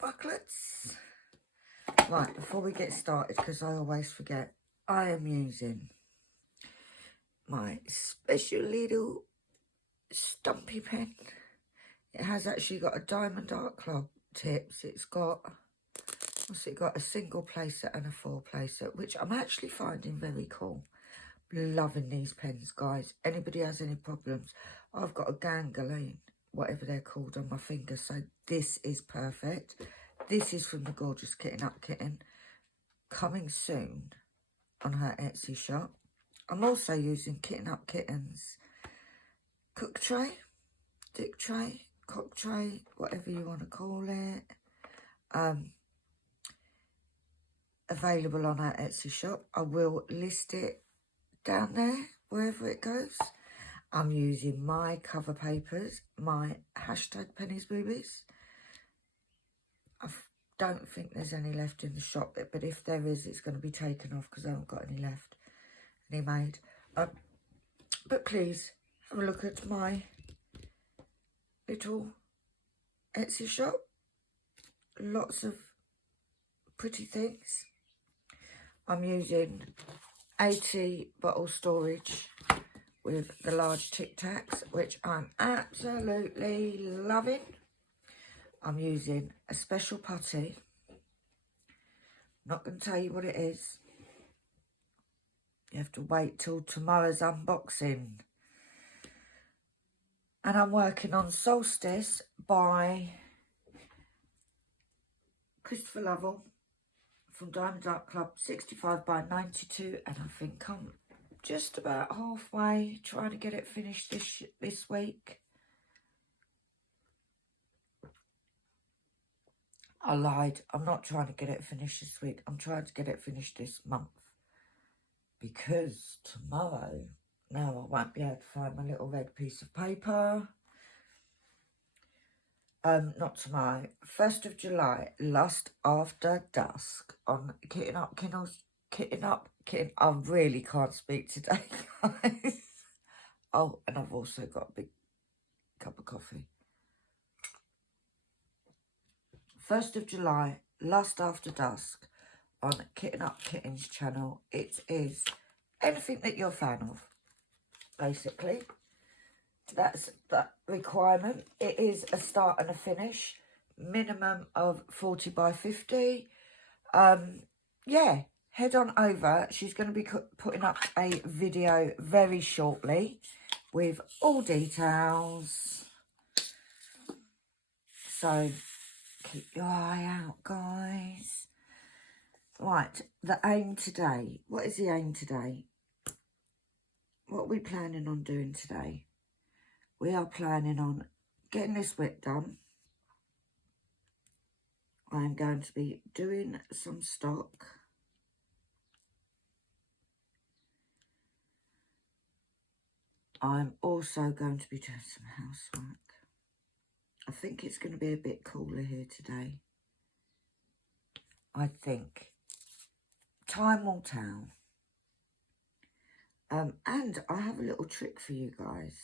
booklets. Right, before we get started, because I always forget, I am using my special little stumpy pen. It has actually got a diamond art club tips. It's got, what's it got? A single placer and a 4 placer, which I'm actually finding very cool. Loving these pens, guys. Anybody has any problems? I've got a gangrene, whatever they're called, on my finger, so this is perfect. This is from the gorgeous Kitten Up Kitten, coming soon on her Etsy shop. I'm also using Kitten Up Kitten's cook tray, dick tray, cock tray, whatever you want to call it. Available on our Etsy shop. I will list it down there, wherever it goes. I'm using my cover papers, my hashtag pennies boobies. I don't think there's any left in the shop, but if there is, it's going to be taken off because I haven't got any left, any made. But please have a look at my little Etsy shop. Lots of pretty things. I'm using 80 bottle storage with the large Tic Tacs, which I'm absolutely loving. I'm using a special putty. Not going to tell you what it is. You have to wait till tomorrow's unboxing. And I'm working on Solstice by Christopher Lovell from Diamond Art Club, 65 by 92. And I think I'm just about halfway, trying to get it finished this week. I lied. I'm not trying to get it finished this week. I'm trying to get it finished this month. Because tomorrow, now I won't be able to find my little red piece of paper. Not tomorrow. 1st of July, Lust After Dusk on Kitten Up Kennels. Kitten Up Kitten. I really can't speak today, guys. Oh, and I've also got a big cup of coffee. 1st of July, Lust After Dusk on Kitten Up Kitten's channel. It is anything that you're a fan of, basically. That's the requirement. It is a start and a finish. Minimum of 40 by 50. Yeah, head on over. She's going to be putting up a video very shortly with all details. So keep your eye out, guys. Right, the aim today. What is the aim today? What are we planning on doing today? We are planning on getting this WIP done. I'm going to be doing some stock. I'm also going to be doing some housework. I think it's going to be a bit cooler here today. I think. Time will tell. And I have a little trick for you guys.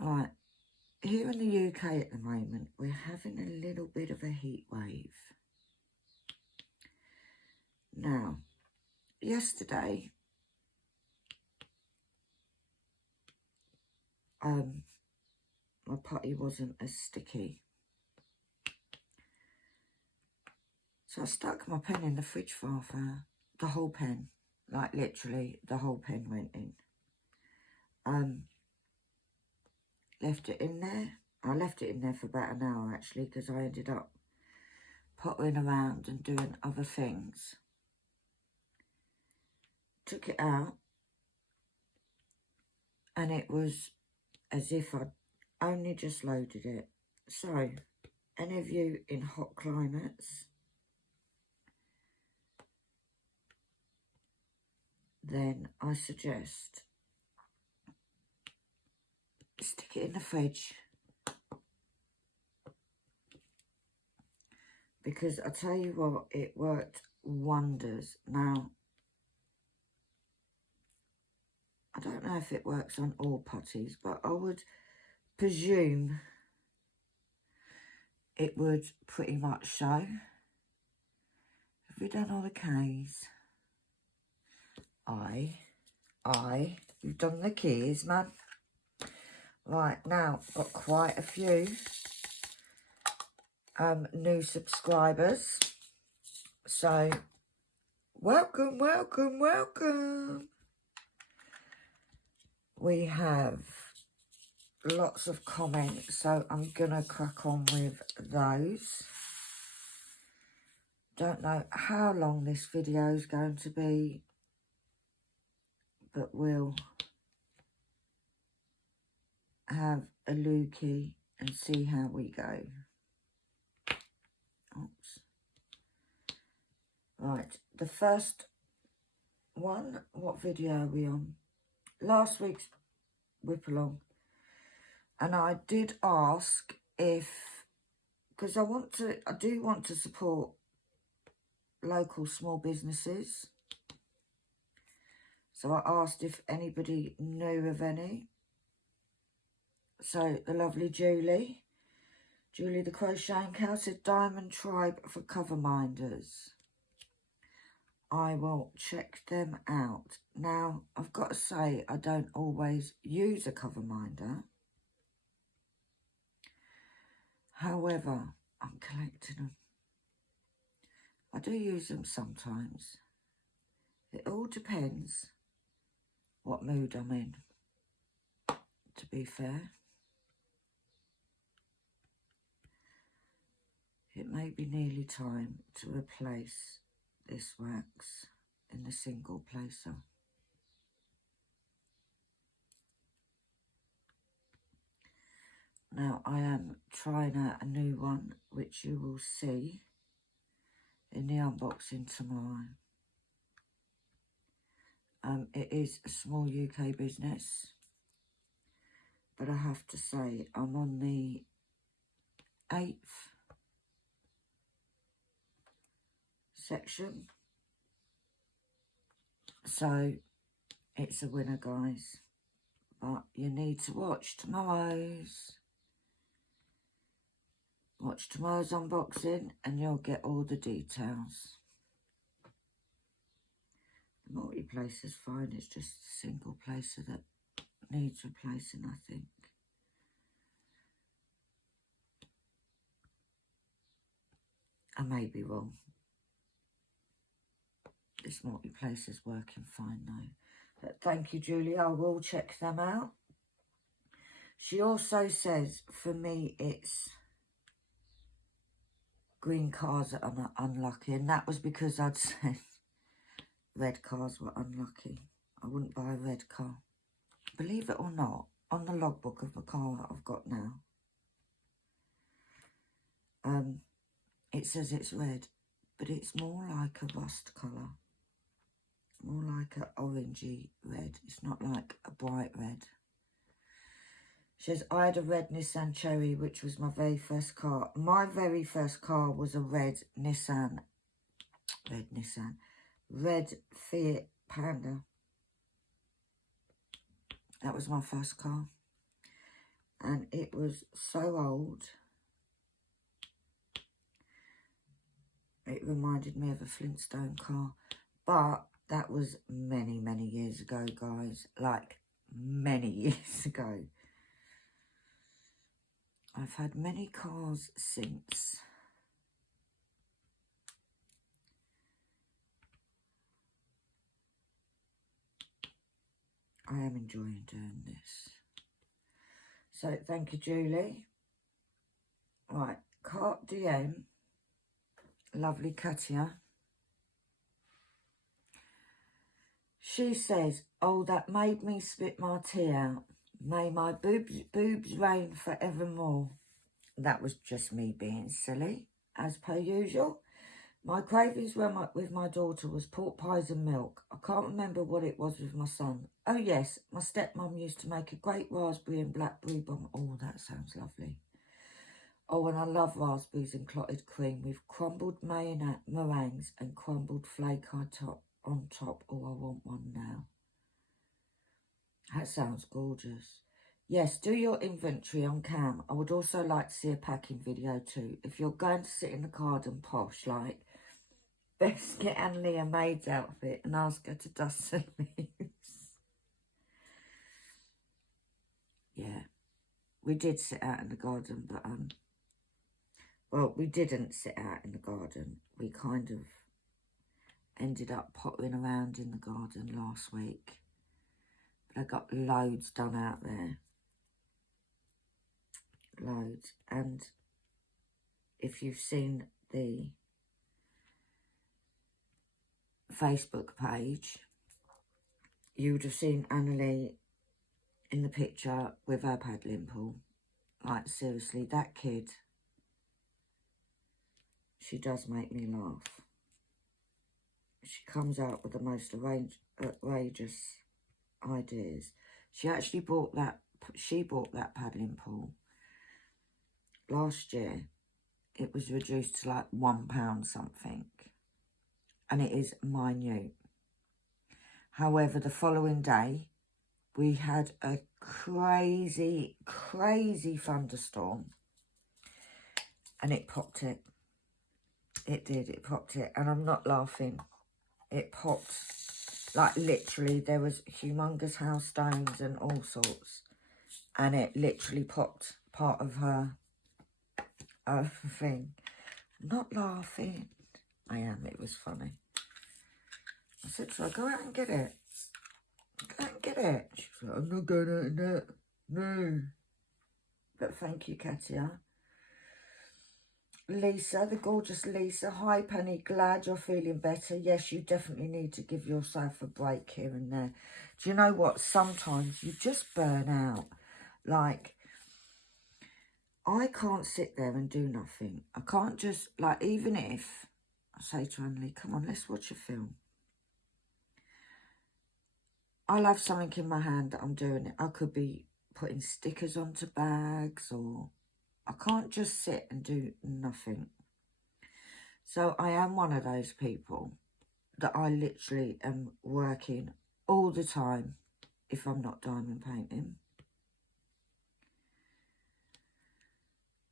Right, here in the UK at the moment, we're having a little bit of a heat wave. Now, yesterday, my putty wasn't as sticky. So I stuck my pen in the fridge for half an hour. The whole pen, like literally the whole pen went in. Left it in there. I left it in there for about an hour actually, because I ended up pottering around and doing other things. Took it out, and it was as if I'd only just loaded it. So, any of you in hot climates, then I suggest stick it in the fridge. Because I tell you what, it worked wonders. Now, I don't know if it works on all putties, but I would presume it would pretty much show. Have we done all the K's? You've done the keys, man. Right, now, got quite a few new subscribers. So, welcome, welcome, welcome. We have lots of comments, so I'm going to crack on with those. Don't know how long this video is going to be, but we'll have a looky and see how we go. Oops. Right, the first one, what video are we on? Last week's whip along. And I did ask if, because I do want to support local small businesses. So I asked if anybody knew of any. So the lovely Julie the Crocheting Cow said Diamond Tribe for cover minders. I will check them out. Now, I've got to say, I don't always use a cover minder. However, I'm collecting them. I do use them sometimes. It all depends what mood I'm in, to be fair. It may be nearly time to replace this wax in the single placer. Now I am trying out a new one, which you will see in the unboxing tomorrow. It is a small UK business, but I have to say I'm on the 8th section, so it's a winner, guys. But you need to watch tomorrow's unboxing and you'll get all the details. The multi-placer's fine, it's just a single placer that needs replacing, I think. I may be wrong. This multi-placer's working fine though. But thank you, Julie. I will check them out. She also says, for me, it's green cars that are unlucky. And that was because I'd said red cars were unlucky. I wouldn't buy a red car. Believe it or not, on the logbook of the car that I've got now, it says it's red, but it's more like a rust colour. More like an orangey red. It's not like a bright red. She says, I had a red Nissan Cherry, which was my very first car. My very first car was a red Fiat Panda. That was my first car. And it was so old. It reminded me of a Flintstone car. But that was many, many years ago, guys. Like, many years ago. I've had many cars since. I am enjoying doing this. So, thank you, Julie. Right, Cart DM. Lovely Katia. She says, oh, that made me spit my tea out. May my boobs reign forevermore. That was just me being silly, as per usual. My cravings with my daughter was pork pies and milk. I can't remember what it was with my son. Oh yes, my stepmom used to make a great raspberry and blackberry bomb. Oh, that sounds lovely. Oh, and I love raspberries and clotted cream with crumbled meringues and crumbled flake on top. Oh, I want one now. That sounds gorgeous. Yes, do your inventory on cam. I would also like to see a packing video too. If you're going to sit in the garden posh, like, best get Annalie a maid's outfit and ask her to dust the leaves. Yeah, we did sit out in the garden, but, well, we didn't sit out in the garden. We kind of ended up pottering around in the garden last week. But I got loads done out there. Loads. And if you've seen the Facebook page, you would have seen Annalie in the picture with her paddling pool. Like, seriously, that kid, she does make me laugh. She comes out with the most outrageous ideas. She actually bought that, paddling pool last year. It was reduced to like £1 something, and it is minute. However, the following day, we had a crazy, crazy thunderstorm, and it popped it. It did, it popped it, and I'm not laughing. It popped, like, literally, there was humongous hailstones and all sorts, and it literally popped part of her thing. I'm not laughing. I am, it was funny. I said to her, go out and get it. Go out and get it. She was like, I'm not going out in that. No. But thank you, Katia. Lisa, the gorgeous Lisa. Hi, Penny. Glad you're feeling better. Yes, you definitely need to give yourself a break here and there. Do you know what? Sometimes you just burn out. Like, I can't sit there and do nothing. I can't just, like, even if I say to Annalie, come on, let's watch a film. I'll have something in my hand that I'm doing it. I could be putting stickers onto bags, or I can't just sit and do nothing. So I am one of those people that I literally am working all the time if I'm not diamond painting.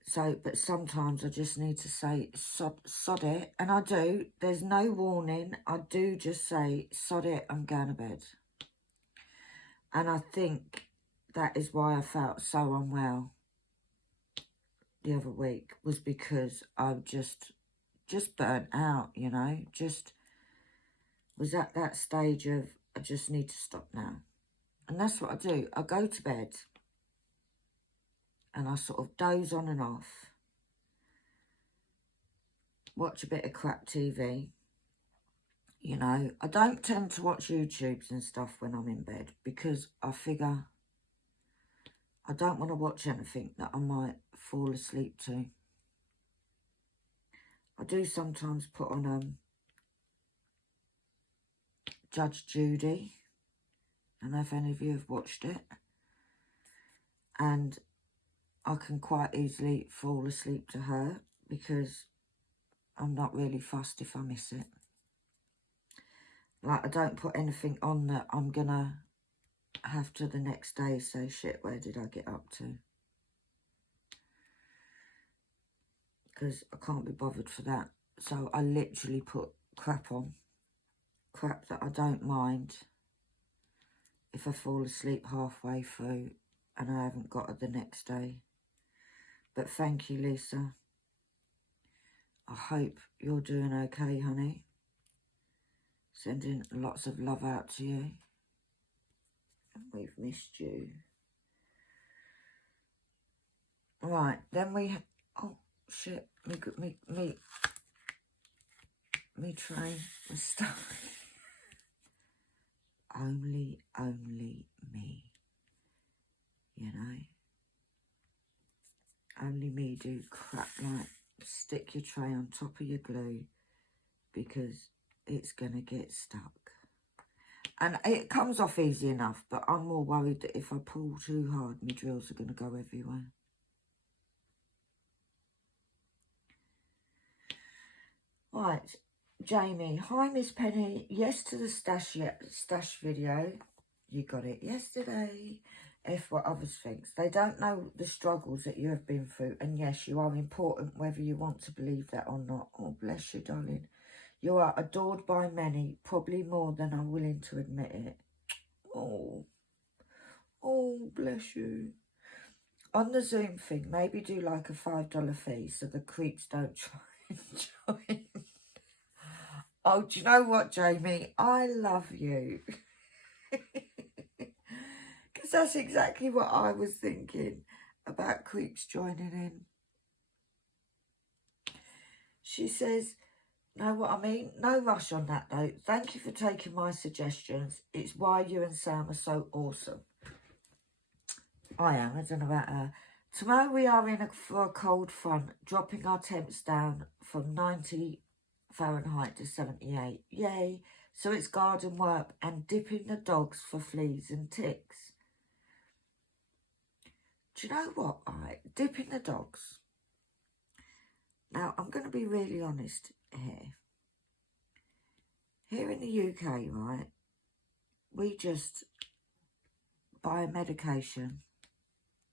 So, but sometimes I just need to say, sod it. And I do. There's no warning. I do just say, sod it, I'm going to bed. And I think that is why I felt so unwell the other week, was because I just burnt out, you know, just was at that stage of, I just need to stop now. And that's what I do. I go to bed and I sort of doze on and off, watch a bit of crap TV. You know, I don't tend to watch YouTubes and stuff when I'm in bed, because I figure I don't want to watch anything that I might fall asleep to. I do sometimes put on Judge Judy. I don't know if any of you have watched it. And I can quite easily fall asleep to her, because I'm not really fussed if I miss it. Like, I don't put anything on that I'm going to have to the next day say, shit, where did I get up to? Because I can't be bothered for that. So I literally put crap on. Crap that I don't mind if I fall asleep halfway through and I haven't got it the next day. But thank you, Lisa. I hope you're doing okay, honey. Sending lots of love out to you. We've missed you. Right, then we... Oh, shit. Me train was stuck. Only me. You know? Only me do crap like stick your tray on top of your glue, because it's going to get stuck. And it comes off easy enough, but I'm more worried that if I pull too hard, my drills are going to go everywhere. Right, Jamie. Hi, Miss Penny. Yes to the stash video. You got it yesterday. F what others think. They don't know the struggles that you have been through. And yes, you are important whether you want to believe that or not. Oh, bless you, darling. You are adored by many, probably more than are willing to admit it. Oh, bless you. On the Zoom thing, maybe do like a $5 fee so the creeps don't try and join. Oh, do you know what, Jamie? I love you. Because that's exactly what I was thinking about creeps joining in. She says, know what I mean? No rush on that though. Thank you for taking my suggestions. It's why you and Sam are so awesome. I am. I don't know about her. Tomorrow we are in for a cold front, dropping our temps down from 90 Fahrenheit to 78. Yay. So it's garden work and dipping the dogs for fleas and ticks. Do you know what? Dipping the dogs. Now, I'm going to be really honest here. Here in the UK, right, we just buy a medication,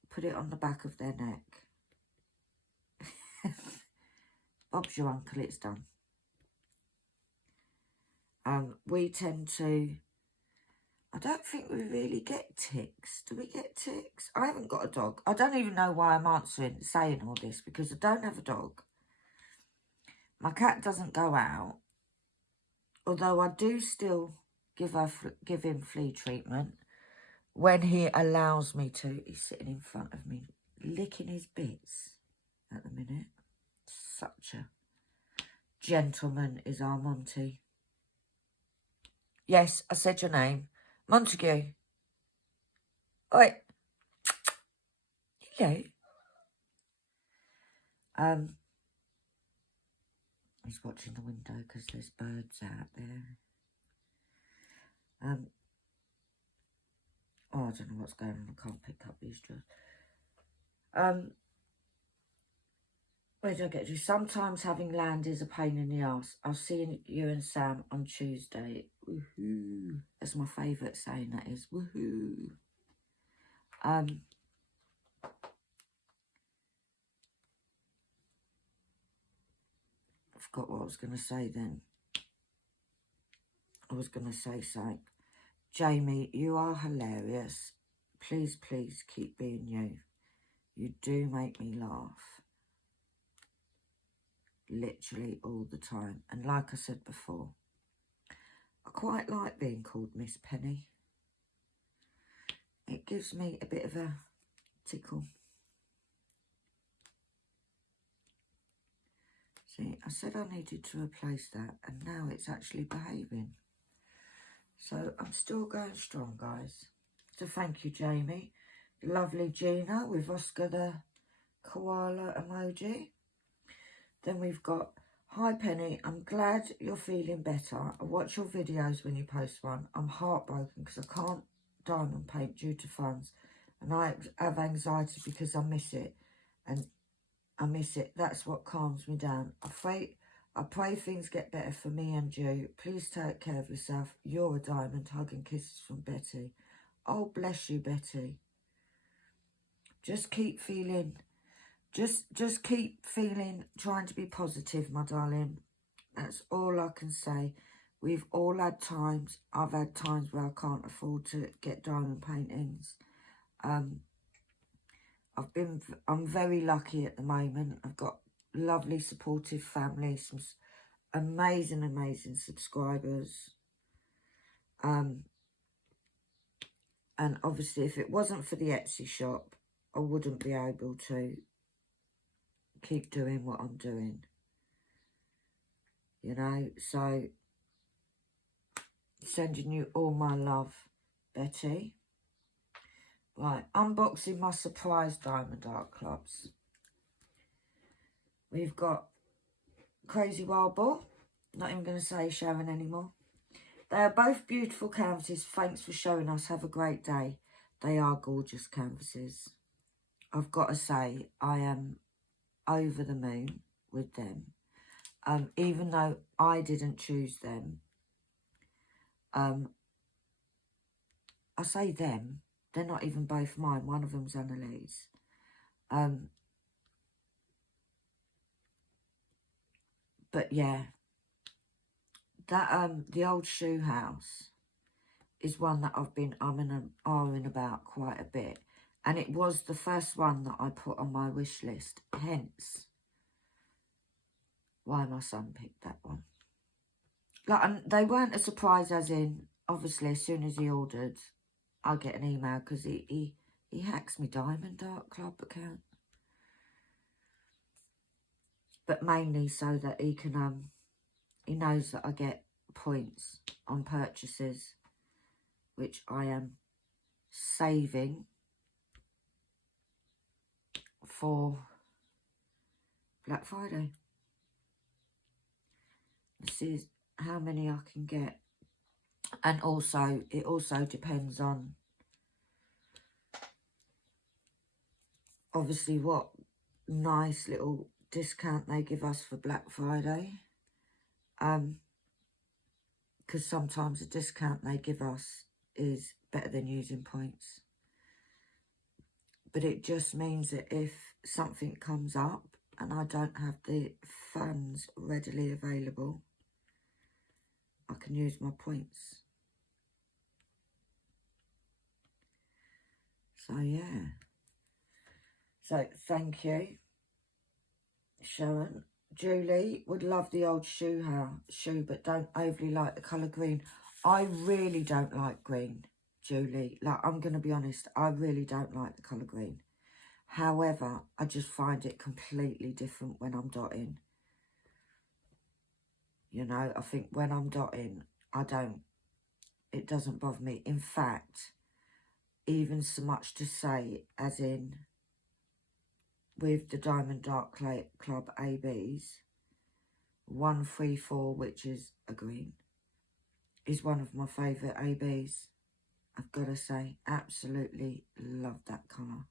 put it on the back of their neck. Bob's your uncle, it's done. We tend to, I don't think we really get ticks. Do we get ticks? I haven't got a dog. I don't even know why I'm saying all this, because I don't have a dog. My cat doesn't go out, although I do still give him flea treatment when he allows me to. He's sitting in front of me, licking his bits at the minute. Such a gentleman is our Monty. Yes, I said your name. Montague. Oi. Hello. He's watching the window because there's birds out there. Oh, I don't know what's going on. I can't pick up these drawers. Where did I get to? Sometimes having land is a pain in the arse. I'll see you and Sam on Tuesday. Woohoo. That's my favourite saying, that is. Woohoo. I forgot what I was going to say then. I was going to say something. Jamie, you are hilarious. Please, please keep being you. You do make me laugh. Literally all the time. And like I said before, I quite like being called Miss Penny. It gives me a bit of a tickle. See, I said I needed to replace that, and now it's actually behaving. So I'm still going strong, guys. So thank you, Jamie. Lovely Gina with Oscar the koala emoji. Then we've got, hi Penny, I'm glad you're feeling better. I watch your videos when you post one. I'm heartbroken because I can't diamond paint due to funds. And I have anxiety because I miss it. And I miss it. That's what calms me down. I pray things get better for me and you. Please take care of yourself. You're a diamond. Hug and kisses from Betty. Oh, bless you, Betty. Just keep feeling... Just keep feeling, trying to be positive, my darling. That's all I can say. We've all had times. I've had times where I can't afford to get diamond paintings. I'm very lucky at the moment. I've got lovely, supportive family, some amazing subscribers. And obviously, if it wasn't for the Etsy shop, I wouldn't be able to keep doing what I'm doing, you know. So sending you all my love, Betty. Right, unboxing my surprise diamond art clubs. We've got Crazy Wild Ball. Not even going to say Sharon anymore. They are both beautiful canvases. Thanks for showing us. Have a great day. They are gorgeous canvases. I've got to say, I am over the moon with them, even though I didn't choose them. I say them, They're not even both mine. One of them's Annalise. But yeah, that the old shoe house is one that I've been umming and ahhing about quite a bit. And it was the first one that I put on my wish list. Hence, why my son picked that one. Like, and they weren't a surprise, as in, obviously, as soon as he ordered, I get an email because he hacks me Diamond Art Club account. But mainly so that he can, he knows that I get points on purchases, which I am saving for Black Friday. This is how many I can get. And also, it also depends on, obviously, what nice little discount they give us for Black Friday. Because sometimes the discount they give us is better than using points. But it just means that if something comes up and I don't have the funds readily available, I can use my points. So, yeah. So, thank you, Sharon. Julie would love the old shoe, but don't overly like the colour green. I really don't like green, Julie. Like, I'm going to be honest, I really don't like the colour green. However, I just find it completely different when I'm dotting. You know, I think when I'm dotting, it doesn't bother me. In fact, even so much to say, as in, with the Diamond Dark Club ABs, 134, which is a green, is one of my favourite ABs. I've got to say, absolutely love that colour.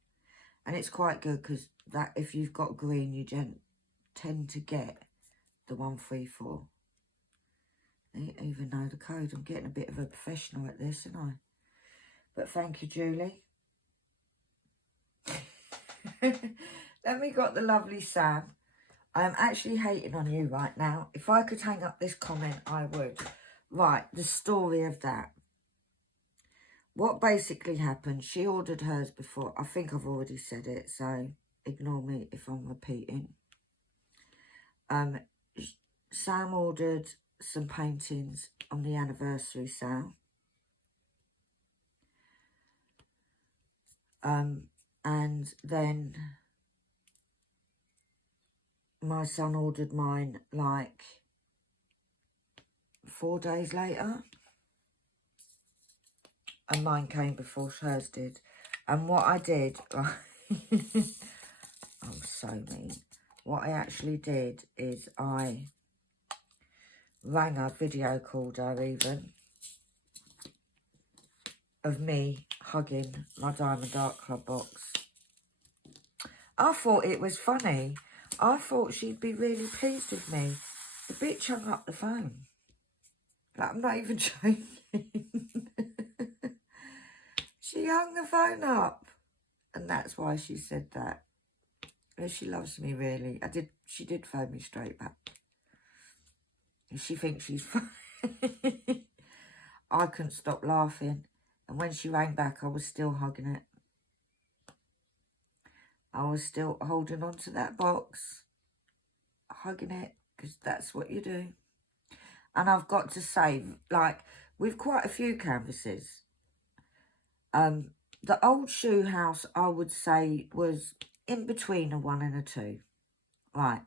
And it's quite good because that if you've got green, you tend to get the 134. I don't even know the code. I'm getting a bit of a professional at this, aren't I? But thank you, Julie. Then we got the lovely Sam. I am actually hating on you right now. If I could hang up this comment, I would. Right, the story of that. What basically happened, she ordered hers before. I think I've already said it, so ignore me if I'm repeating. Sam ordered some paintings on the anniversary sale. And then my son ordered mine like 4 days later. And mine came before hers did. And what I did, I'm so mean. What I actually did is I rang her, video called her even, of me hugging my Diamond Art Club box. I thought it was funny. I thought she'd be really pleased with me. The bitch hung up the phone. Like, I'm not even joking. She hung the phone up. And that's why she said that. She loves me, really. She did phone me straight back. She thinks she's funny. I couldn't stop laughing. And when she rang back, I was still hugging it. I was still holding on to that box, hugging it, because that's what you do. And I've got to say, like, with quite a few canvases, the old shoe house, I would say, was in between a 1 and a 2. Right.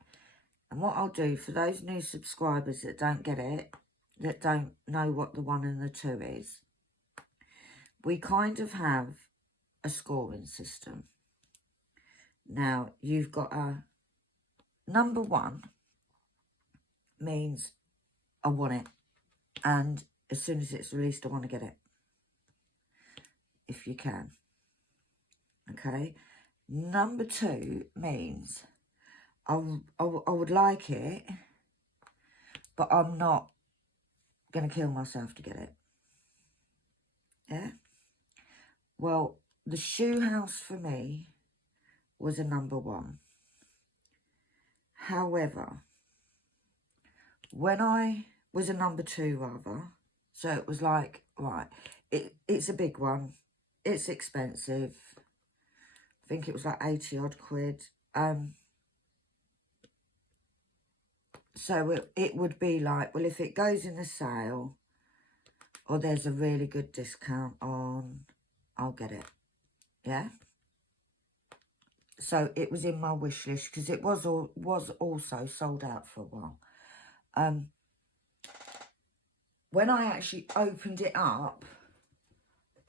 And what I'll do, for those new subscribers that don't get it, that don't know what the 1 and the 2 is, we kind of have a scoring system. Now, you've got a number 1 means I want it. And as soon as it's released, I want to get it. If you can. Okay. Number 2 means I would like it, but I'm not going to kill myself to get it. Yeah? Well, the shoe house for me was a number 1. However, when I was a number 2 rather, so it was like, right, it's a big one, it's expensive, I think it was like 80 odd quid, so it would be like, well, if it goes in a sale or there's a really good discount on, I'll get it, yeah. So it was in my wish list because it was also sold out for a while. When I actually opened it up,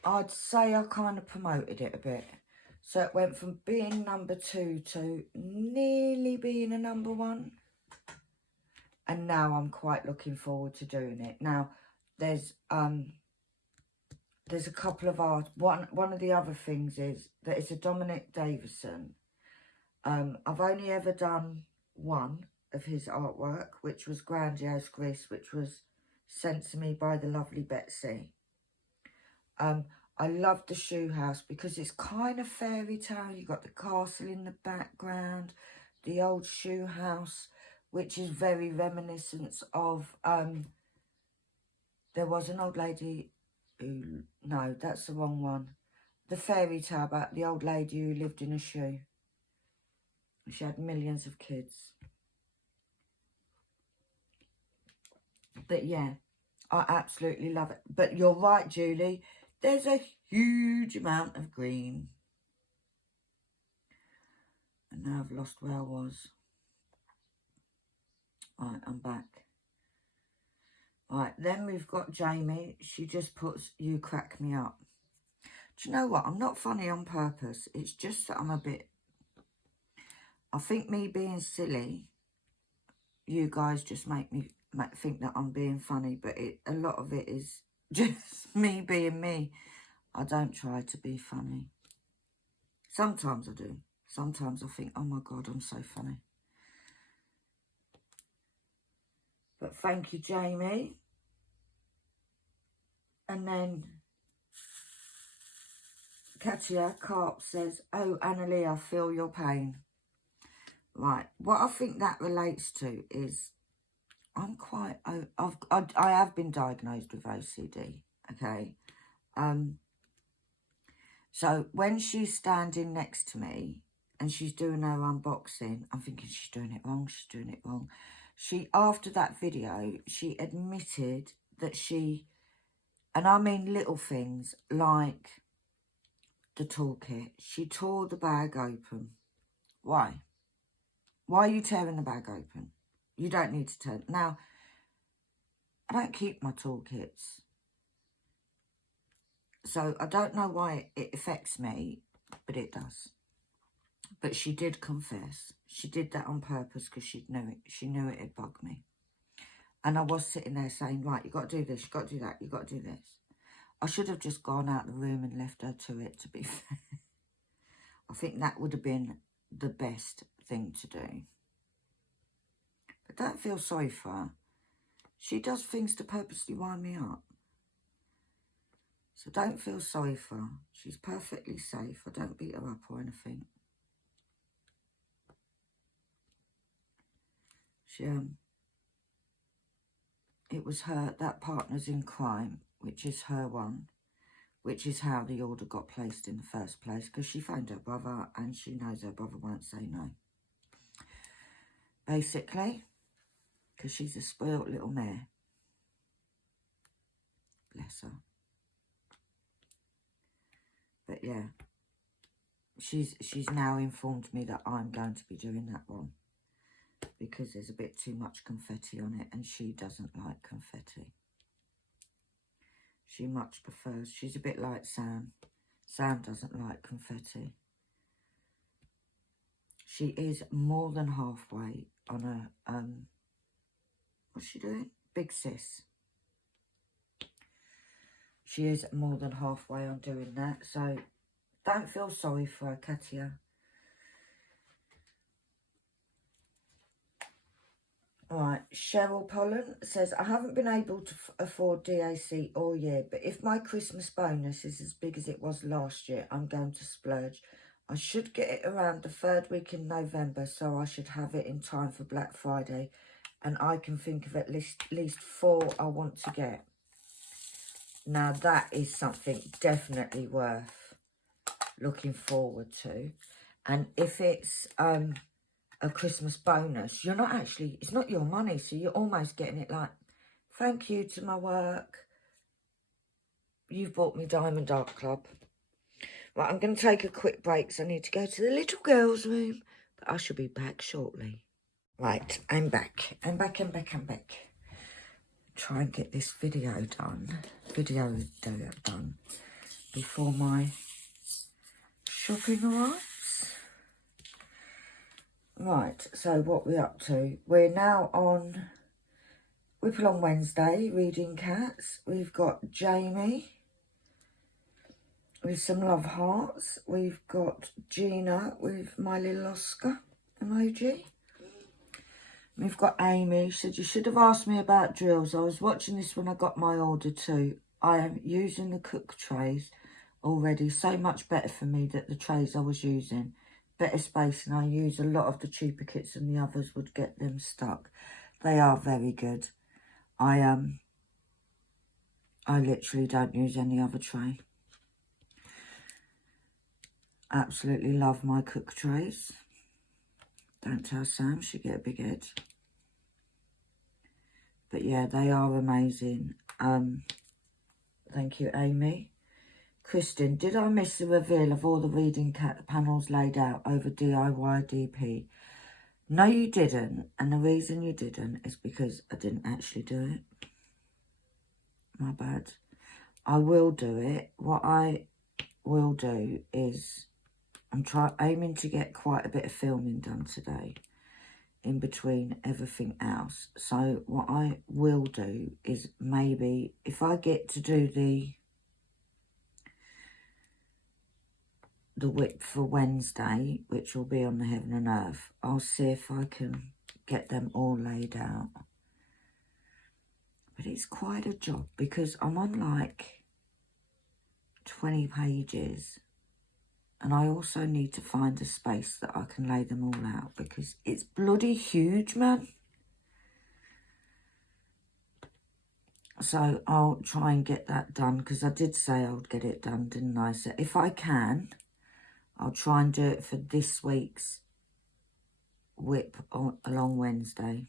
I'd say I kind of promoted it a bit. So it went from being number 2 to nearly being a number 1. And now I'm quite looking forward to doing it. Now, there's a couple of art. One of the other things is that it's a Dominic Davison. I've only ever done one of his artwork, which was Grandiose Greece, which was sent to me by the lovely Betsy. I love the shoe house because it's kind of fairy tale. You've got the castle in the background, the old shoe house, which is very reminiscent of, there was an old lady who, no, that's the wrong one. The fairy tale about the old lady who lived in a shoe. She had millions of kids. But yeah, I absolutely love it. But you're right, Julie. There's a huge amount of green. And now I've lost where I was. Right, I'm back. Right, then we've got Jamie. She just puts, you crack me up. Do you know what? I'm not funny on purpose. It's just that I'm a bit... I think me being silly, you guys just make me think that I'm being funny. But a lot of it is just me being me. I don't try to be funny. Sometimes I do. Sometimes I think, oh my God, I'm so funny. But thank you, Jamie. And then Katia Karp says, oh, Annalie, I feel your pain. Right. What I think that relates to is I'm quite... I have been diagnosed with OCD, okay? So when she's standing next to me and she's doing her unboxing, I'm thinking she's doing it wrong, she's doing it wrong. After that video, she admitted that she, and I mean little things like the toolkit, she tore the bag open. Why? Why are you tearing the bag open? You don't need to tear it. Now, I don't keep my toolkits. So I don't know why it affects me, but it does. But she did confess. She did that on purpose because she knew it. She knew it had bugged me. And I was sitting there saying, right, you've got to do this, you've got to do that, you've got to do this. I should have just gone out of the room and left her to it, to be fair. I think that would have been the best thing to do. But don't feel sorry for her. She does things to purposely wind me up. So don't feel sorry for her. She's perfectly safe. I don't beat her up or anything. It was her, that partners in crime, which is her one, which is how the order got placed in the first place, because she phoned her brother and she knows her brother won't say no. Basically, because she's a spoilt little mare. Bless her. But yeah, she's now informed me that I'm going to be doing that one, because there's a bit too much confetti on it and she doesn't like confetti. She much prefers, she's a bit like Sam. Sam doesn't like confetti. She is more than halfway on a, what's she doing? Big Sis. She is more than halfway on doing that, so don't feel sorry for her, Katia. Right, Cheryl Pollen says, I haven't been able to afford DAC all year, but if my Christmas bonus is as big as it was last year, I'm going to splurge. I should get it around the 3rd week in November, so I should have it in time for Black Friday. And I can think of at least 4 I want to get. Now, that is something definitely worth looking forward to. And if it's a Christmas bonus, you're not actually, it's not your money, so you're almost getting it like, thank you to my work, you've bought me Diamond Art Club. Right, I'm going to take a quick break because I need to go to the little girl's room, but I shall be back shortly. Right, I'm back. I'm back. Try and get this video done before my shopping arrives. Right, so what we're up to, we're now on WIP on Wednesday, reading cats. We've got Jamie with some love hearts. We've got Gina with my little Oscar emoji. We've got Amy. She said, you should have asked me about drills. I was watching this when I got my order too. I am using the cook trays already. So much better for me that the trays I was using. Better space, and I use a lot of the cheaper kits and the others would get them stuck. They are very good. I literally don't use any other tray. Absolutely love my cook trays. Don't tell Sam, she'll get a big head. But yeah, they are amazing. Thank you, Amy. Kristen, did I miss the reveal of all the reading cat panels laid out over DIY DP? No, you didn't. And the reason you didn't is because I didn't actually do it. My bad. I will do it. What I will do is I'm aiming to get quite a bit of filming done today in between everything else. So what I will do is maybe if I get to do the WIP for Wednesday, which will be on the Heaven and Earth, I'll see if I can get them all laid out. But it's quite a job because I'm on like 20 pages. And I also need to find a space that I can lay them all out because it's bloody huge, man. So I'll try and get that done because I did say I would get it done, didn't I? So if I can, I'll try and do it for this week's WIP along Wednesday.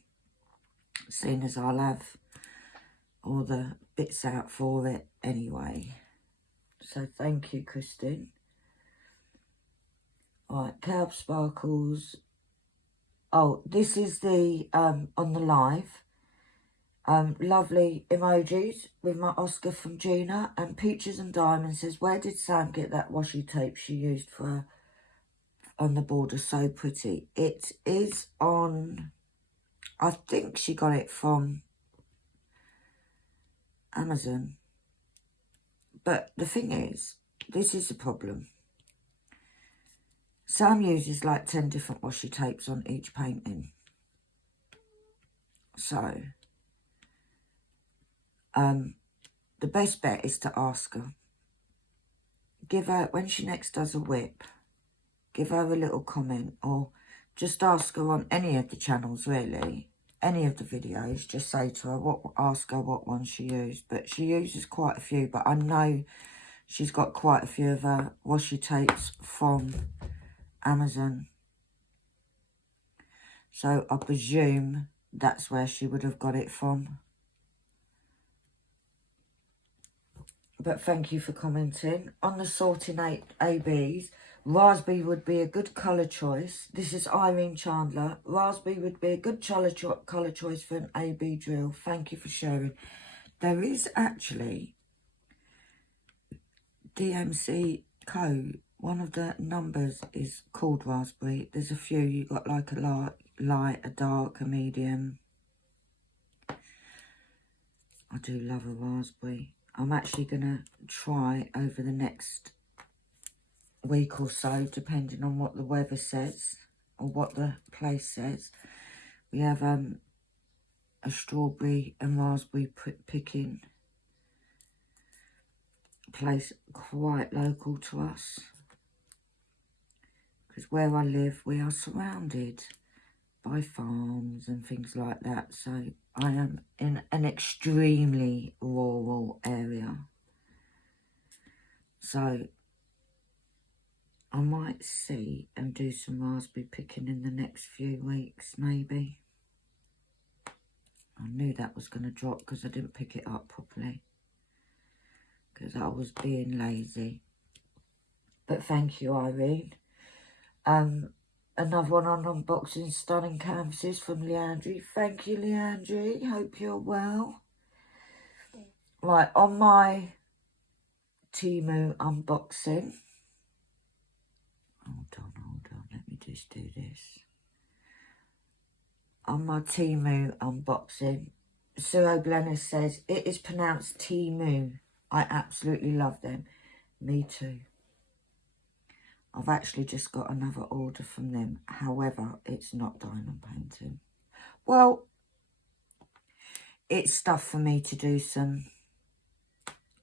Seeing as I'll have all the bits out for it anyway. So thank you, Christine. Right, Curb Sparkles. Oh, this is the, on the live. Lovely emojis with my Oscar from Gina. And Peaches and Diamond says, where did Sam get that washi tape she used for her on the border? So pretty. It is on, I think she got it from Amazon. But the thing is, this is the problem. Sam uses like 10 different washi tapes on each painting. So, the best bet is to ask her. Give her, when she next does a WIP, give her a little comment or just ask her on any of the channels really, any of the videos, just say to her, ask her what one she used. But she uses quite a few, but I know she's got quite a few of her washi tapes from Amazon. So I presume that's where she would have got it from. But thank you for commenting. On the sorting ABs, raspberry would be a good colour choice. This is Irene Chandler. Raspberry would be a good colour choice for an AB drill. Thank you for sharing. There is actually DMC code. One of the numbers is called raspberry. There's a few. You got like a light, a dark, a medium. I do love a raspberry. I'm actually going to try over the next week or so, depending on what the weather says or what the place says. We have a strawberry and raspberry picking place quite local to us. Because where I live, we are surrounded by farms and things like that. So I am in an extremely rural area. So I might see and do some raspberry picking in the next few weeks, maybe. I knew that was going to drop because I didn't pick it up properly. Because I was being lazy. But thank you, Irene. Another one on unboxing stunning canvases from Leandri. Thank you, Leandri. Hope you're well. Right, on my Temu unboxing. Hold on. Let me just do this. On my Temu unboxing, Sue Glennis says, it is pronounced Temu. I absolutely love them. Me too. I've actually just got another order from them. However, it's not diamond painting. Well, it's stuff for me to do some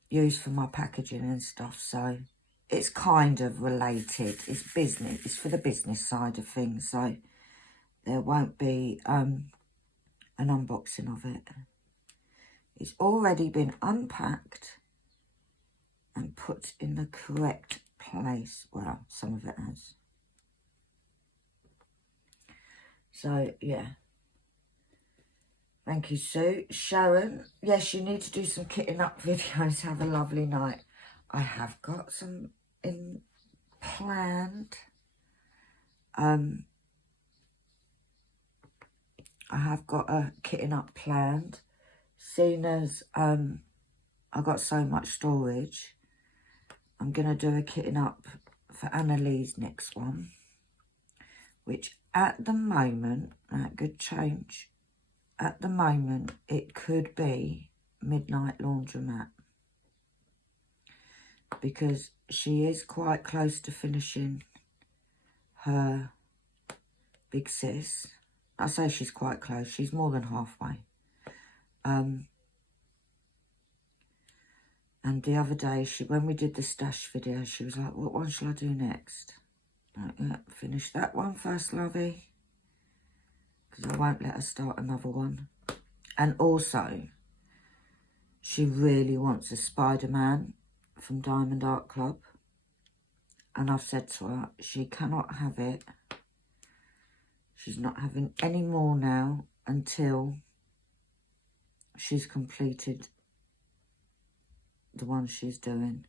use for my packaging and stuff. So it's kind of related. It's business. It's for the business side of things. So there won't be an unboxing of it. It's already been unpacked and put in the correct place. Well, some of it has. So, yeah. Thank you, Sue. Sharon, yes, you need to do some kitting up videos. Have a lovely night. I have got some in planned. I have got a kitting up planned. Seeing as I got so much storage, I'm going to do a kitting up for Annalee's next one, which at the moment, good change, at the moment, it could be Midnight Laundromat, because she is quite close to finishing her big sis. I say she's quite close, she's more than halfway. And the other day, when we did the stash video, she was like, what one shall I do next? Like, yeah, finish that one first, lovey. Because I won't let her start another one. And also, she really wants a Spider-Man from Diamond Art Club. And I've said to her, she cannot have it. She's not having any more now until she's completed the one she's doing,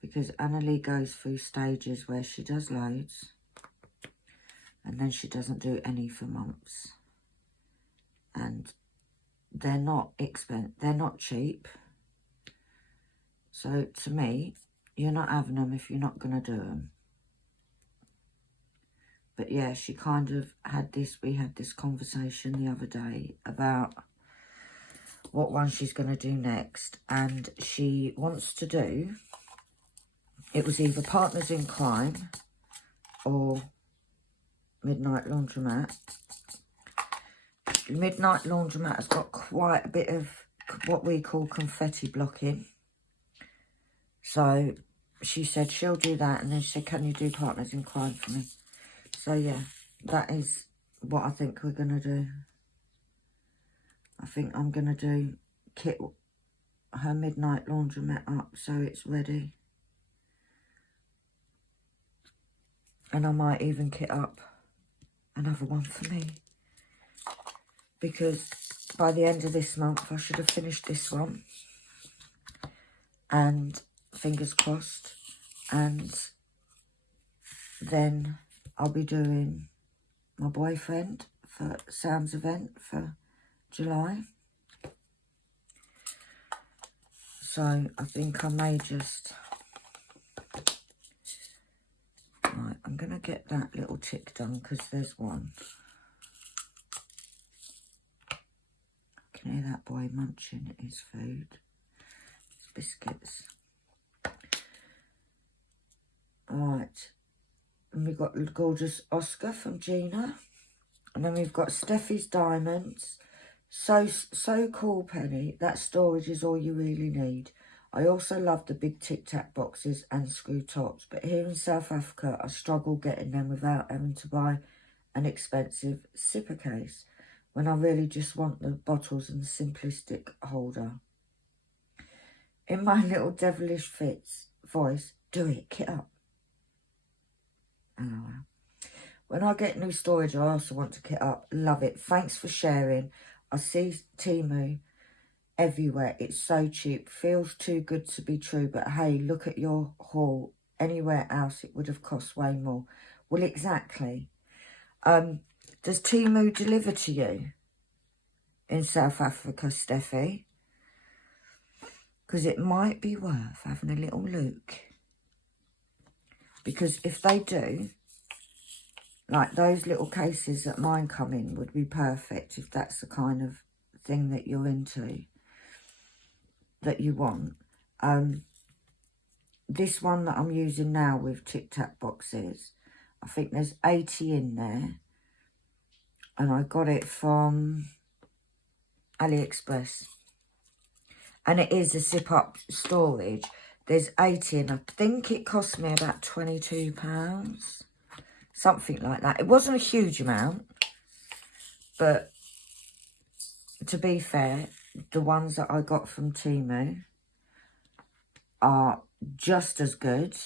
because Annalie goes through stages where she does loads and then she doesn't do any for months, and they're not expensive, they're not cheap. So to me, you're not having them if you're not going to do them. But yeah, she kind of had this, we had this conversation the other day about what one she's going to do next, and she wants to do, it was either Partners in Crime or Midnight Laundromat. Midnight Laundromat has got quite a bit of what we call confetti blocking, so she said she'll do that, and then she said, can you do Partners in Crime for me? So yeah, that is what I think we're going to do. I think I'm going to do kit her Midnight Laundromat up so it's ready. And I might even kit up another one for me. Because by the end of this month, I should have finished this one. And fingers crossed. And then I'll be doing my boyfriend for Sam's event for July. So I think I may just... Right, I'm going to get that little tick done because there's one. I can hear that boy munching his food. His biscuits. Right. And we've got gorgeous Oscar from Gina. And then we've got Steffi's Diamonds, So cool, Penny. That storage is all you really need. I also love the big Tic Tac boxes and screw tops, but here in South Africa, I struggle getting them without having to buy an expensive sipper case when I really just want the bottles and the simplistic holder. In my little devilish voice, do it, kit up. Oh, when I get new storage, I also want to kit up. Love it. Thanks for sharing. I see Temu everywhere. It's so cheap. Feels too good to be true. But hey, look at your haul. Anywhere else, it would have cost way more. Well, exactly. Does Temu deliver to you in South Africa, Steffi? Because it might be worth having a little look. Because if they do, like those little cases that mine come in would be perfect if that's the kind of thing that you're into, that you want. This one that I'm using now with Tic Tac boxes, I think there's 80 in there. And I got it from AliExpress. And it is a zip-up storage. There's 80 and I think it cost me about £22. Something like that. It wasn't a huge amount. But to be fair, the ones that I got from Temu are just as good.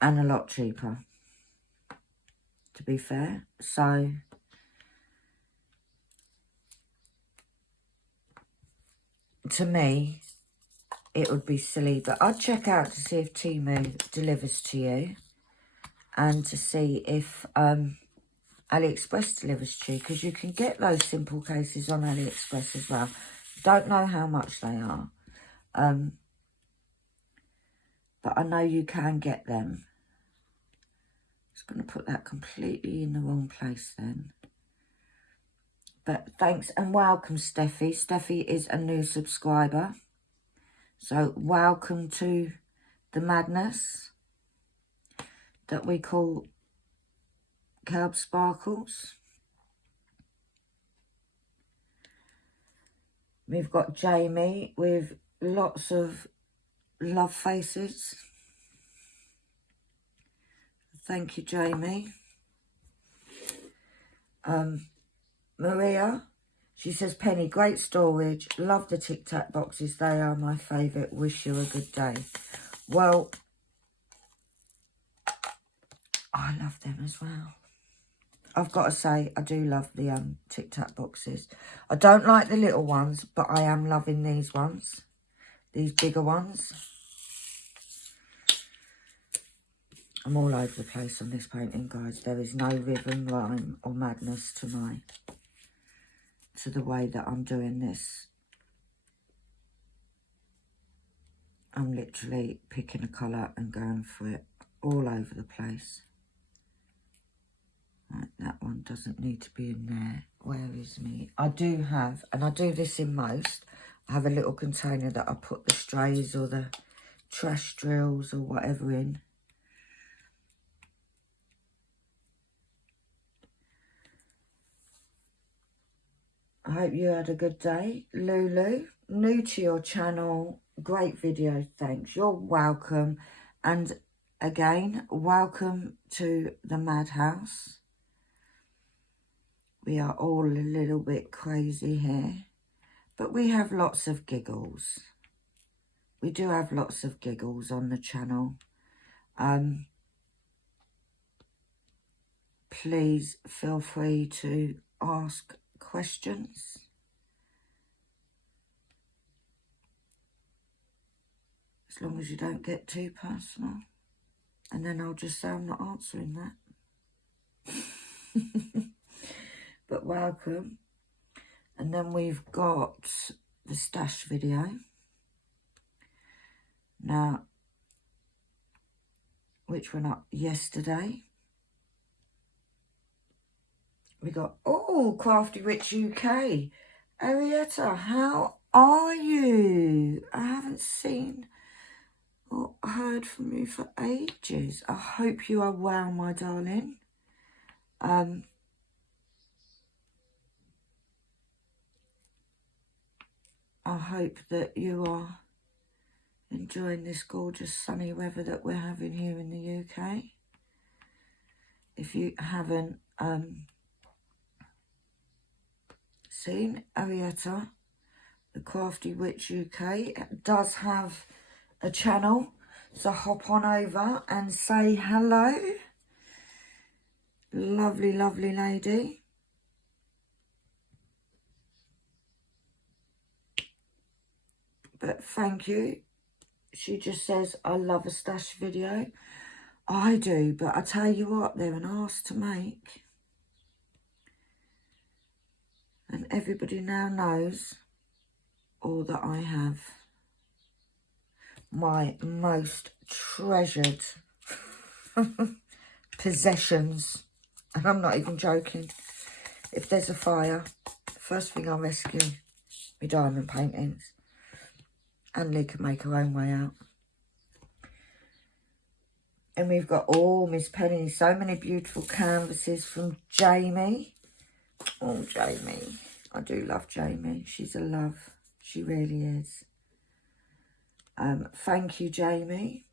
And a lot cheaper. To be fair. So to me, it would be silly, but I'd check out to see if Temu delivers to you and to see if AliExpress delivers to you, because you can get those simple cases on AliExpress as well. Don't know how much they are, but I know you can get them. Just going to put that completely in the wrong place then. But thanks and welcome, Steffi. Steffi is a new subscriber. So welcome to the madness that we call Curb Sparkles. We've got Jamie with lots of love faces. Thank you, Jamie. Maria, she says, Penny, great storage. Love the Tic Tac boxes. They are my favourite. Wish you a good day. Well, I love them as well. I've got to say, I do love the Tic Tac boxes. I don't like the little ones, but I am loving these ones. These bigger ones. I'm all over the place on this painting, guys. There is no rhythm, rhyme or madness to the way that I'm doing this. I'm literally picking a colour and going for it all over the place. Right, that one doesn't need to be in there. Where is me? I do have, and I do this in most, I have a little container that I put the strays or the trash drills or whatever in. I hope you had a good day. Lulu, new to your channel, great video, thanks. You're welcome. And again, welcome to the madhouse. We are all a little bit crazy here, but we have lots of giggles. We do have lots of giggles on the channel. Please feel free to ask questions. As long as you don't get too personal. And then I'll just say I'm not answering that. But welcome. And then we've got the stash video. Now, which went up yesterday. We got, oh, Crafty Witch UK. Arietta, how are you? I haven't seen or heard from you for ages. I hope you are well, my darling. I hope that you are enjoying this gorgeous sunny weather that we're having here in the UK. If you haven't seen Arietta, the Crafty Witch UK does have a channel, so hop on over and say hello. Lovely, lovely lady. But thank you. She just says, I love a stash video. I do, but I tell you what, they're an arse to make. And everybody now knows all that I have. My most treasured possessions. And I'm not even joking. If there's a fire, first thing I'll rescue, my diamond paintings. And Lee can make her own way out. And we've got all Miss Penny, so many beautiful canvases from Jamie. Oh, Jamie. I do love Jamie. She's a love. She really is. Thank you, Jamie.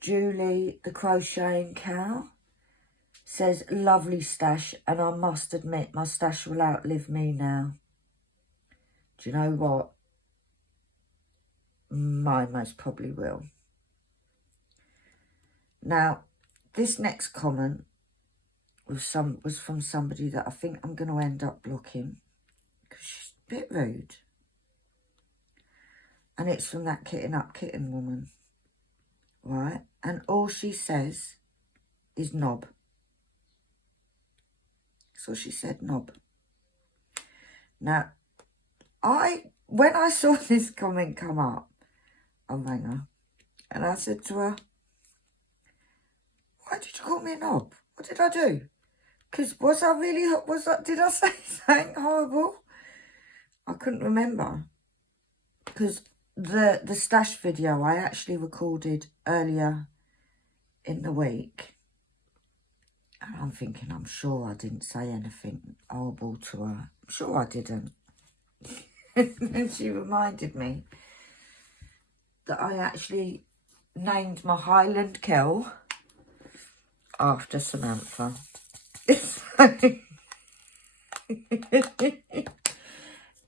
Julie, the Crocheting Cow, says, lovely stash, and I must admit my stash will outlive me now. Do you know what? Mine most probably will. Now, this next comment was from somebody that I think I'm going to end up blocking because she's a bit rude. And it's from that Kitten Up Kitten woman, right? And all she says is knob. So she said knob. Now, when I saw this comment come up, I rang her and I said to her, why did you call me a knob? What did I do? Because did I say something horrible? I couldn't remember. Because the stash video I actually recorded earlier in the week. And I'm thinking, I'm sure I didn't say anything horrible to her. I'm sure I didn't. And she reminded me that I actually named my Highland Kill after Samantha.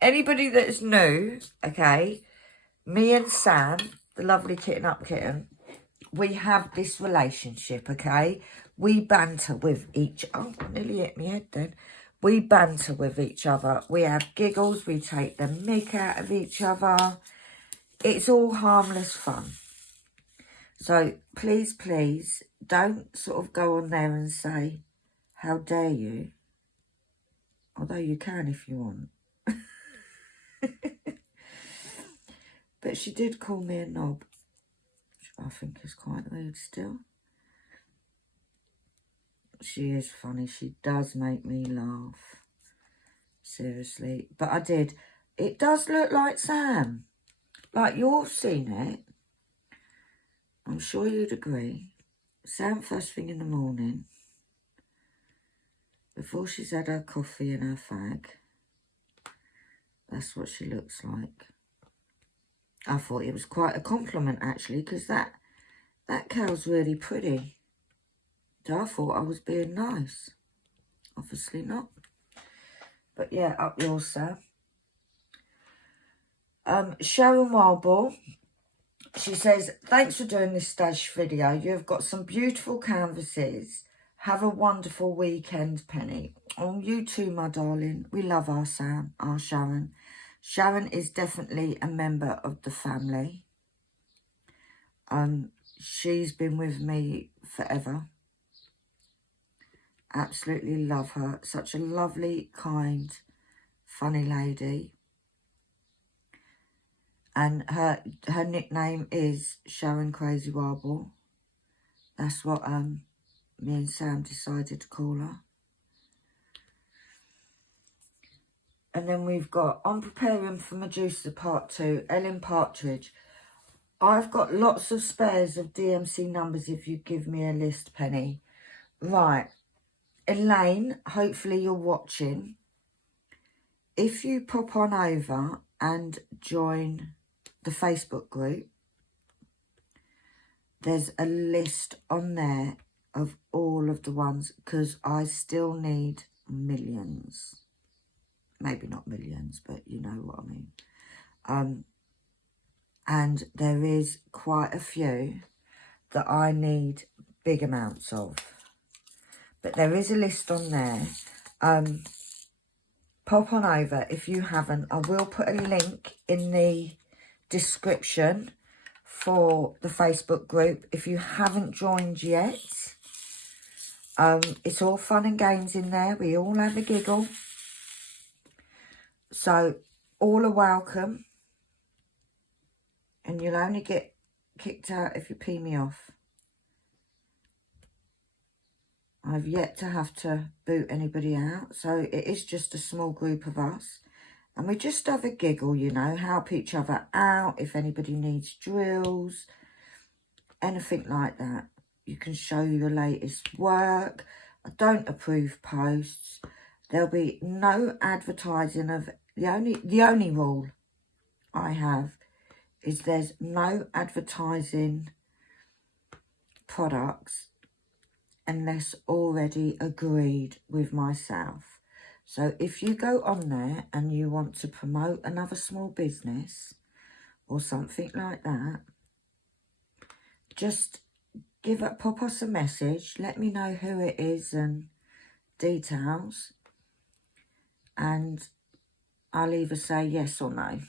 Anybody that's new, okay, me and Sam, the lovely Kitten Up Kitten, we have this relationship, okay? We banter with each other. Oh, I nearly hit my head then. We banter with each other. We have giggles. We take the mick out of each other. It's all harmless fun. So please, please, don't sort of go on there and say, how dare you? Although you can if you want. But she did call me a knob, which I think is quite rude still. She is funny. She does make me laugh. Seriously. But I did. It does look like Sam. Like, you've seen it. I'm sure you'd agree. Sam first thing in the morning, before she's had her coffee and her fag. That's what she looks like. I thought it was quite a compliment, actually, because that cow's really pretty. So I thought I was being nice. Obviously not. But yeah, up yours, Sam. Sharon Wildball, she says, thanks for doing this stash video. You've got some beautiful canvases. Have a wonderful weekend, Penny. Oh, you too, my darling. We love our Sam, our Sharon. Sharon is definitely a member of the family. She's been with me forever. Absolutely love her. Such a lovely, kind, funny lady. And her nickname is Sharon Crazy Warble. That's what me and Sam decided to call her. And then we've got, I'm preparing for Medusa Part 2, Ellen Partridge. I've got lots of spares of DMC numbers if you give me a list, Penny. Right. Elaine, hopefully you're watching. if you pop on over and join the Facebook group, there's a list on there of all of the ones, because I still need millions. Maybe not millions, but you know what I mean. And there is quite a few that I need big amounts of. But there is a list on there. Pop on over if you haven't. I will put a link in the description for the Facebook group if you haven't joined yet. It's all fun and games in there. We all have a giggle. So all are welcome. And you'll only get kicked out if you pee me off. I've yet to have to boot anybody out. So it is just a small group of us. And we just have a giggle, you know, help each other out. If anybody needs drills, anything like that. You can show your latest work. I don't approve posts. There'll be no advertising of... The only rule I have is there's no advertising products unless already agreed with myself. So if you go on there and you want to promote another small business or something like that, just pop us a message, let me know who it is and details, and I'll either say yes or no.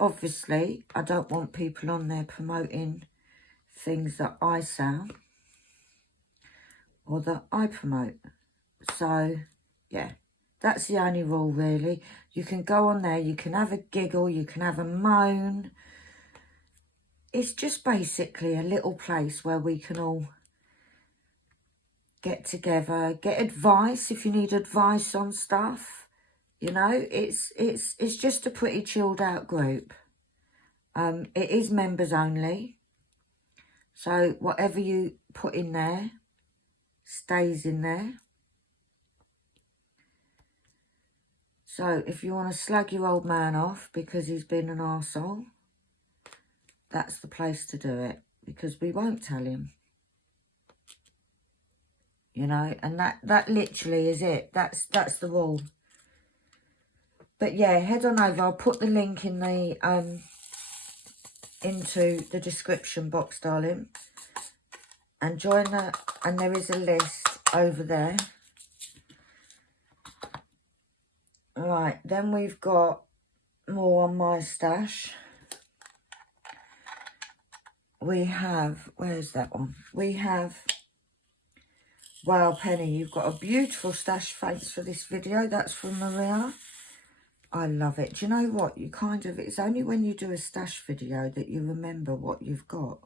Obviously, I don't want people on there promoting things that I sell or that I promote. So, yeah, that's the only rule, really. You can go on there, you can have a giggle, you can have a moan. It's just basically a little place where we can all get together, get advice if you need advice on stuff. You know, it's just a pretty chilled out group. It is members only. So whatever you put in there stays in there. So if you want to slag your old man off because he's been an arsehole, that's the place to do it, because we won't tell him. You know, and that literally is it. That's the rule. But yeah, head on over. I'll put the link in the into the description box, darling. And join the, and there is a list over there. Right, then we've got more on my stash. We have, where's that one? We have, wow, Penny, you've got a beautiful stash. Thanks for this video. That's from Maria. I love it. Do you know what? You kind of, it's only when you do a stash video that you remember what you've got.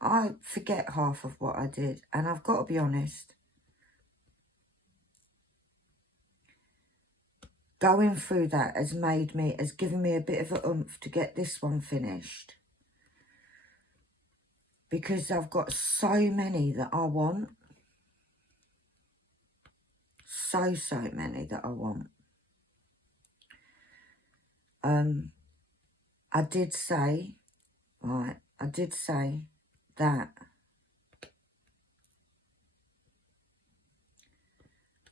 I forget half of what I did, and I've got to be honest. Going through that has given me a bit of a oomph to get this one finished. Because I've got so many that I want. So many that I want. I did say that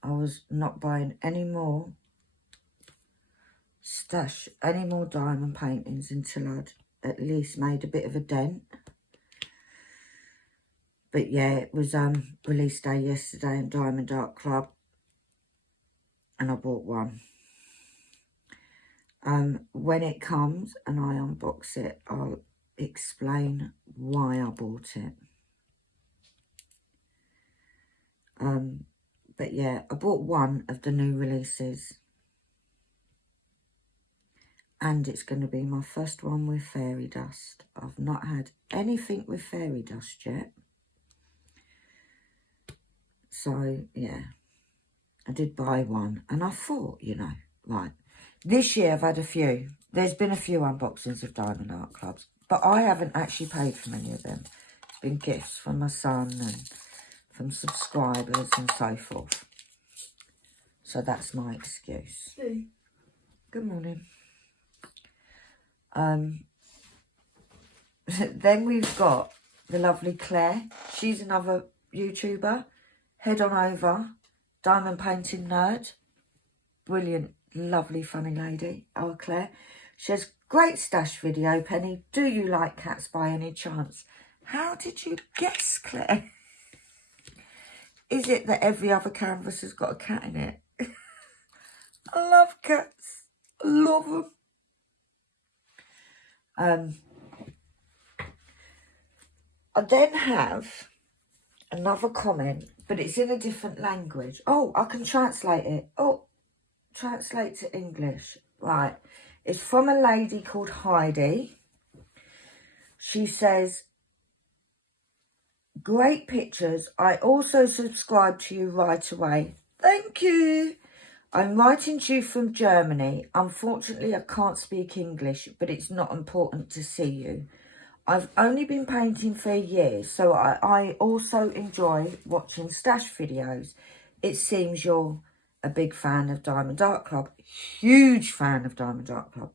I was not buying any more diamond paintings until I'd at least made a bit of a dent. But yeah, it was release day yesterday in Diamond Art Club, and I bought one. When it comes and I unbox it, I'll explain why I bought it. But yeah, I bought one of the new releases. And it's going to be my first one with fairy dust. I've not had anything with fairy dust yet. So, yeah. I did buy one. And I thought, you know, right. This year I've had a few. There's been a few unboxings of Diamond Art Clubs. But I haven't actually paid for many of them. It's been gifts from my son and from subscribers and so forth. So that's my excuse. Good morning. Then we've got the lovely Claire. She's another YouTuber. Head on over. Diamond painting nerd. Brilliant, lovely, funny lady. Our Claire. She has great stash video. Penny, do you like cats by any chance? How did you guess, Claire? Is it that every other canvas has got a cat in it? I love cats. I love them. I then have another comment, but it's in a different language. Oh, I can translate it. Oh, translate to English. Right. It's from a lady called Heidi. She says, great pictures. I also subscribe to you right away. Thank you. I'm writing to you from Germany. Unfortunately, I can't speak English, but it's not important to see you. I've only been painting for a year, so I also enjoy watching stash videos. It seems you're a big fan of Diamond Art Club. Huge fan of Diamond Art Club.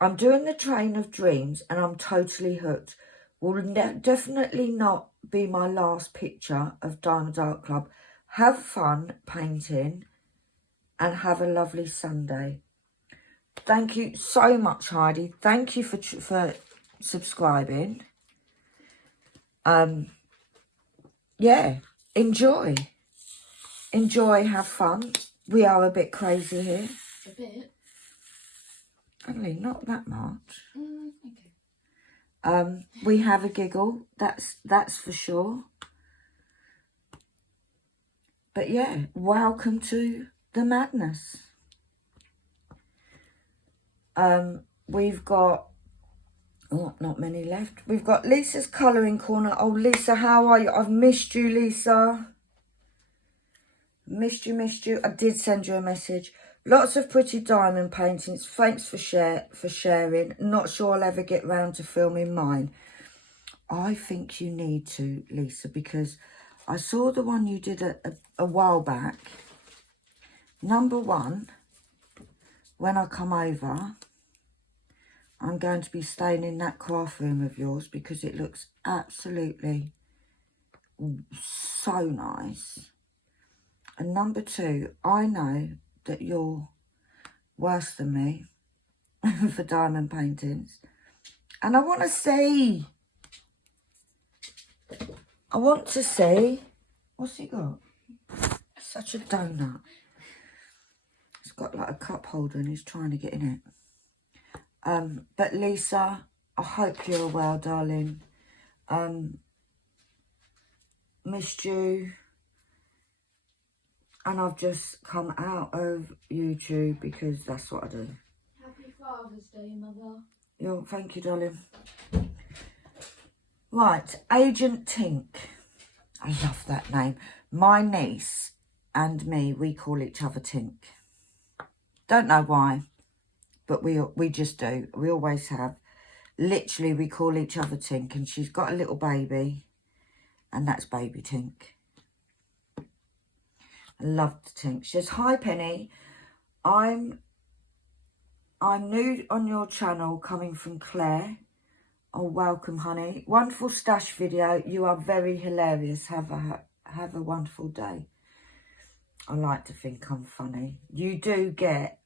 I'm doing the Train of Dreams and I'm totally hooked. Will definitely not be my last picture of Diamond Art Club. Have fun painting and have a lovely Sunday. Thank you so much, Heidi. Thank you for subscribing. Yeah, enjoy, have fun. We are a bit crazy here. A bit. Only not that much. Okay. We have a giggle, that's for sure. But yeah, welcome to the madness. We've got, oh, not many left. We've got Lisa's colouring corner. Oh, Lisa, how are you? I've missed you, Lisa. Missed you. I did send you a message. Lots of pretty diamond paintings. Thanks for sharing. Not sure I'll ever get round to filming mine. I think you need to, Lisa, because I saw the one you did a while back. Number one, when I come over, I'm going to be staying in that craft room of yours because it looks absolutely so nice. And number two, I know that you're worse than me for diamond paintings. And I want to see. What's he got? Such a donut. It's got like a cup holder and he's trying to get in it. But Lisa, I hope you're well, darling. Missed you. And I've just come out of YouTube because that's what I do. Happy Father's Day, Mother. Thank you, darling. Right, Agent Tink. I love that name. My niece and me, we call each other Tink. Don't know why, but we just do. We always have. Literally, we call each other Tink, and she's got a little baby, and that's baby Tink. I love Tink. She says, hi, Penny. I'm new on your channel, coming from Claire. Oh, welcome, honey. Wonderful stash video. You are very hilarious. Have a wonderful day. I like to think I'm funny. You do get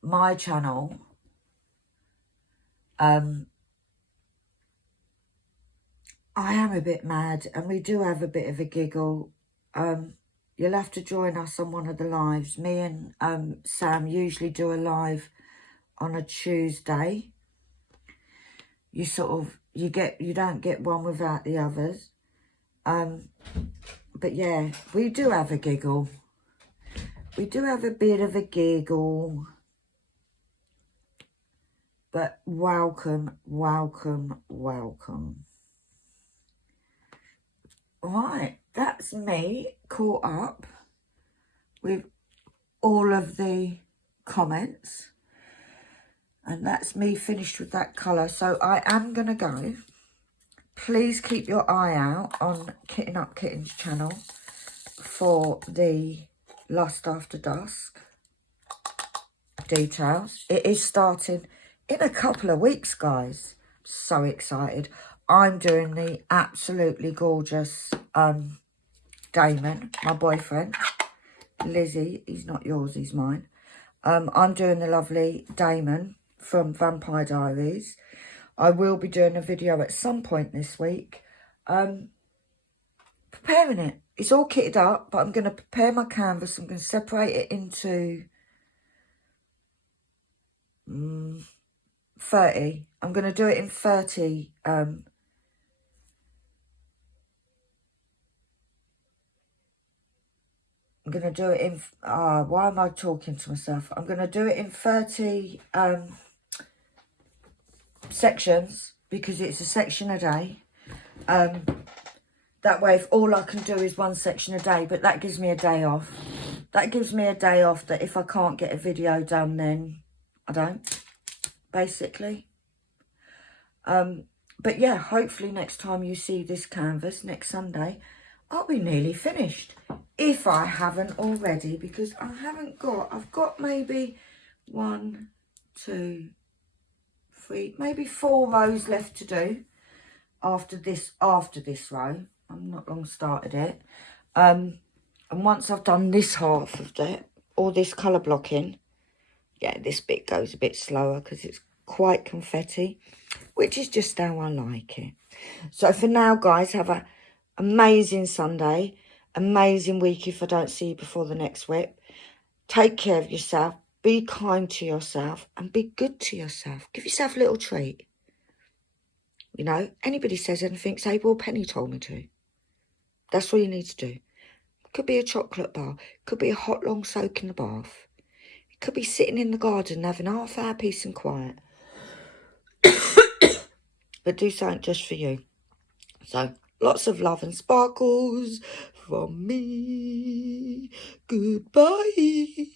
my channel. I am a bit mad, and we do have a bit of a giggle. You'll have to join us on one of the lives. Me and Sam usually do a live on a Tuesday. You don't get one without the others. But yeah, we do have a giggle. We do have a bit of a giggle. But welcome. Right, that's me caught up with all of the comments. And that's me finished with that colour. So I am going to go. Please keep your eye out on Kitten Up Kitten's channel for the Lust After Dusk. details. It is starting in a couple of weeks, guys. So excited. I'm doing the absolutely gorgeous Damon, my boyfriend. Lizzie, he's not yours, he's mine. I'm doing the lovely Damon from Vampire Diaries. I will be doing a video at some point this week. Preparing it. It's all kitted up, but I'm going to prepare my canvas. I'm going to separate it into 30. I'm going to do it in 30. I'm going to do it in... why am I talking to myself? I'm going to do it in 30 sections, because it's a section a day. That way, if all I can do is one section a day, but that gives me a day off. That gives me a day off that if I can't get a video done, then I don't, basically. But yeah, hopefully next time you see this canvas, next Sunday, I'll be nearly finished. If I haven't already, because I haven't got, I've got maybe 1, 2, 3, maybe 4 rows left to do after this row. I'm not long started it. And once I've done this half of it, all this colour blocking, yeah, this bit goes a bit slower because it's quite confetti, which is just how I like it. So for now, guys, have an amazing Sunday, amazing week if I don't see you before the next WIP. Take care of yourself, be kind to yourself, and be good to yourself. Give yourself a little treat. You know, anybody says anything, say, well, Penny told me to. That's all you need to do. Could be a chocolate bar. Could be a hot, long soak in the bath. It could be sitting in the garden having a half-hour peace and quiet. But do something just for you. So, lots of love and sparkles from me. Goodbye.